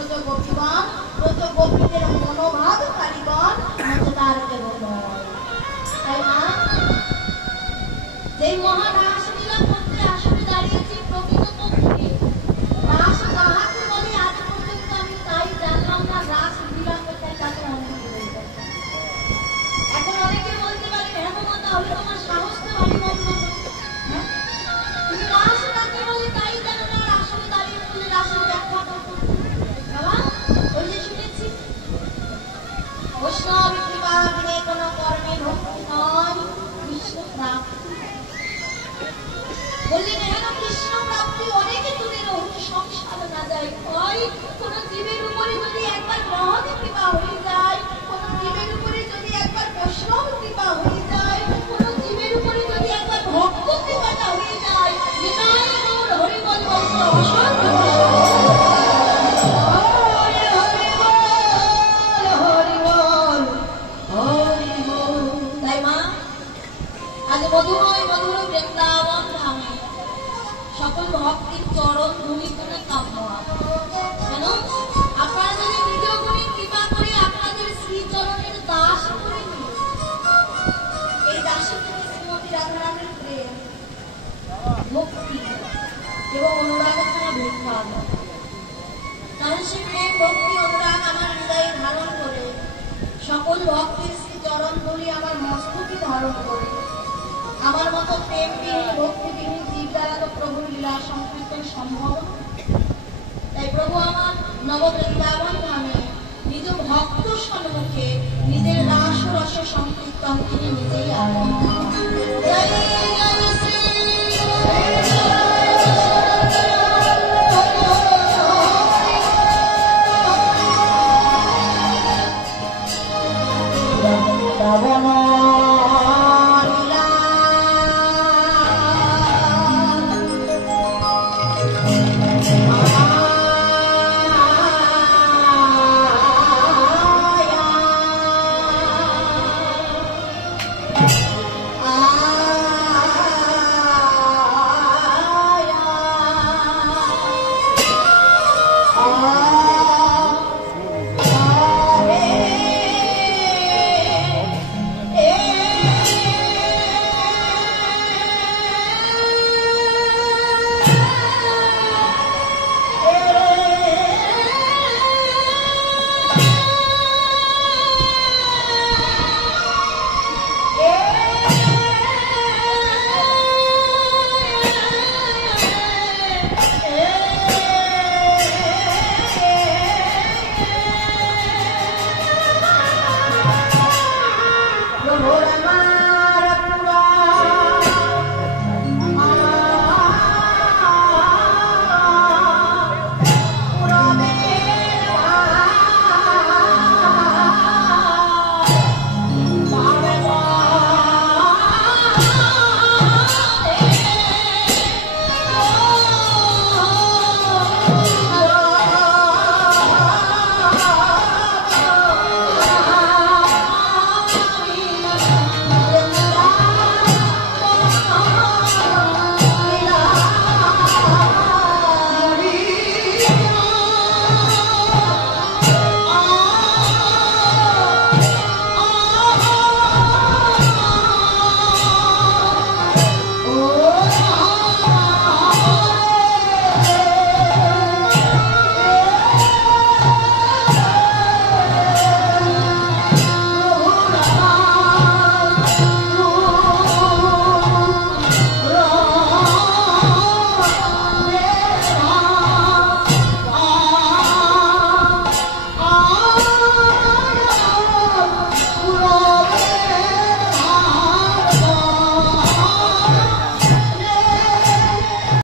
ব্রজ গোপীগণ ব্রজ গোপীদের মনোভাব কারিগণ তার কেন নয়। তাই না যেই মহা রাসলীলা করতে আসলে দাঁড়িয়েছি প্রকৃত পক্ষে রাস কাহাকে বলে আজ পর্যন্ত আমি তাই জানলাম না। রাসলীলা করতে তাকে অনেকে বলে এখন অনেকে বলতে পারে হ্যাঁ বাবা তাহলে তোমার সাহস তো ভারী বন্ধ। হ্যাঁ তুমি রাস কাকে বলে তাই জানো না, আসলে দাঁড়িয়ে বলে রাসের ব্যাখ্যা করো বাবা। ওই যে শুনেছি বৈষ্ণব কৃপা বিনে কোনো কর্মে ভক্তি নয় কৃষ্ণ প্রাপ্তি। বললেন হেন কৃষ্ণ প্রাপ্তি অনেকে দূরে রহুন সংসার না যায় হয়। কোন জীবের উপরে যদি একবার মহৎ কৃপা হয়ে যায়, কোন জীবের উপরে যদি একবার বৈষ্ণব কৃপা হয়ে যায়, কোন জীবের উপরে যদি একবার ভক্ত কৃপাটা হয়ে যায়, নিতাই গৌর হরিবল বলছে অসাধ্য। তাই মা আজ মধুময় মধুর বৃন্দাবন ধামে সকল ভক্তির চরণ ধুলি করে কাম্য। কেন আপনারা যদি নিজ গুণে কৃপা করে আপনাদের শ্রীচরণের দাস করে নিন, এই দাসের প্রতি শ্রীমতী রাধারানীর প্রেম ভক্তি এবং অনুরাগ আপনারা ভিক্ষা দেন। কারণ সে প্রেম ভক্তি অনুরাগ আমার হৃদয়ে ধারণ করে সকল ভক্তির শ্রীচরণ ধুলি আমার মস্তকে ধারণ করে আমার মতো প্রেমবিহীন ভক্তিবিহীন জীব দ্বারা তো প্রভুর লীলা সংকীর্তন সম্ভব। তাই প্রভু আমার নববৃন্দাবন ধামে নিজ ভক্ত সম্মুখে নিজের রাস রস সংকীর্তন তিনি নিজেই আরম্ভ। বৃন্দাবন